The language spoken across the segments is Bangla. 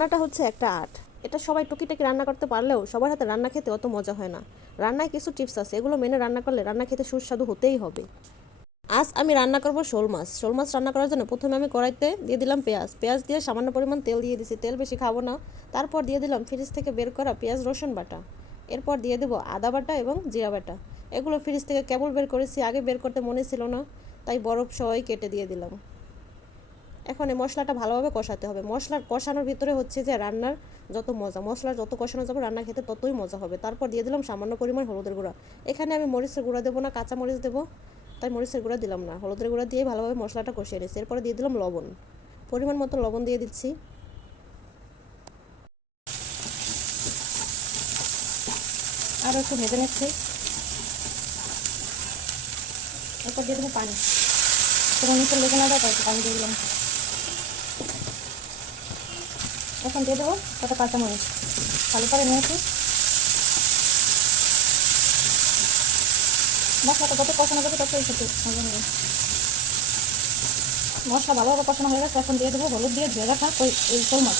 রান্নাটা হচ্ছে একটা আর্ট। এটা সবাই টুকিটাকি রান্না করতে পারলেও সবার হাতে রান্না খেতে অত মজা হয় না। রান্নায় কিছু টিপস আছে, এগুলো মেনে রান্না করলে রান্না খেতে সুস্বাদু হতেই হবে। আজ আমি রান্না করব শোল মাছ। শোল মাছ রান্না করার জন্য প্রথমে আমি কড়াইতে দিয়ে দিলাম পেঁয়াজ। পেঁয়াজ দিয়ে সামান্য পরিমাণ তেল দিয়ে দিছি, তেল বেশি খাবো না। তারপর দিয়ে দিলাম ফ্রিজ থেকে বের করা পেঁয়াজ রসুন বাটা। এরপর দিয়ে দেবো আদা বাটা এবং জিরা বাটা। এগুলো ফ্রিজ থেকে কেবল বের করেছি, আগে বের করতে মনে ছিল না, তাই বরফ সহই কেটে দিয়ে দিলাম। এখন এই মশলাটা ভালোভাবে কষাতে হবে। মশলার কষানোর ভিতরে হচ্ছে যে রান্নার যত মজা, মশলার যত কষানো যাবে রান্না খেতে ততই মজা হবে। তারপর দিয়ে দিলাম সামান্য পরিমাণ হলুদের গুঁড়া। এখানে আমি মরিচের গুঁড়া দেবো না, কাঁচা মরিচ দেবো, তাই মরিচের গুঁড়া দিলাম না। হলুদের গুঁড়া দিয়ে ভালোভাবে মশলাটা কষিয়ে নিচ্ছি। এরপরে দিয়ে দিলাম লবণ, পরিমাণ মতো লবণ দিয়ে দিচ্ছি। আরও একটু ভেজে নিচ্ছি। এরপর দিয়ে দেবো পানি, তোমার নিচে লেগে না যায় তাই পানি দিয়ে দিলাম। এখন দিয়ে দেবো কটা কাঁচামরিচ, ভালো করে নিয়েছি। মশলাটা যত কষানো যাবে ততই খেতে মজা হবে। মশলা ভালোভাবে কষানো হয়ে গেছে, এখন দিয়ে দেবো হলুদ দিয়ে ধুয়ে রাখা ওই শোল মাছ।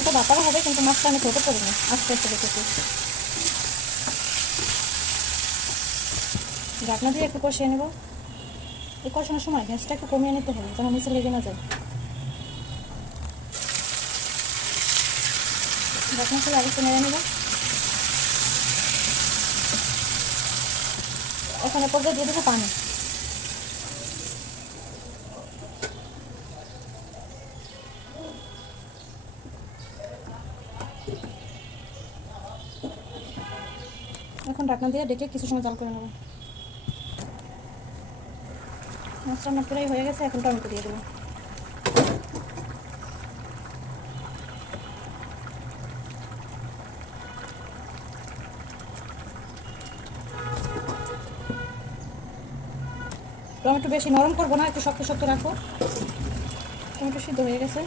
এটা বাটারও হবে, কিন্তু মাছটা আমি ছোটো করি না, আস্তে আস্তে রেখেছি। ঢাকনা দিয়ে একটু কষিয়ে নেব। এই কষানোর সময় গ্যাসটা একটু কমিয়ে নিতে হবে যেন নিচে লেগে না যায়। ঢাকনা খুলে আগে একটু নেড়ে নেব। এখন এ পর্যায়ে দিয়ে দেবো পানি। এখন ঢাকনা দিয়ে ডেকে কিছু সময় জাল করে নেব। মাছ রান্না প্রায় হয়ে গেছে, এখন টমেটো দিয়ে দেবো। টমেটো বেশি নরম করবো না, একটু শক্ত শক্ত রাখো। টমেটো সিদ্ধ হয়ে গেছে,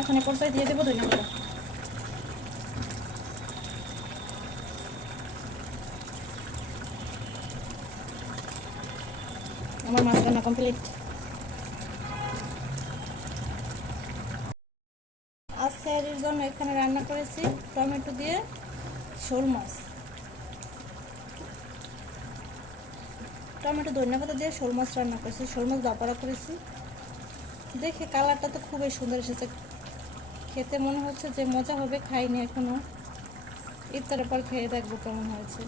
এখন এ পর্যায়ে দিয়ে দেবো ধনিয়া পাতা। আমার মাছ রান্না কমপ্লিট। আজকের জন্য এখানে রান্না করেছি টমেটো দিয়ে শোল মাছ, টমেটো ধনিয়া পাতা দিয়ে শোল মাছ রান্না করেছি। শোল মাছ বাপারা করেছি। দেখে কালারটা তো খুবই সুন্দর এসেছে, খেতে মনে হচ্ছে যে মজা হবে। খাইনি এখনো, ইফতারের পর খেয়ে দেখবো কেমন হয়েছে।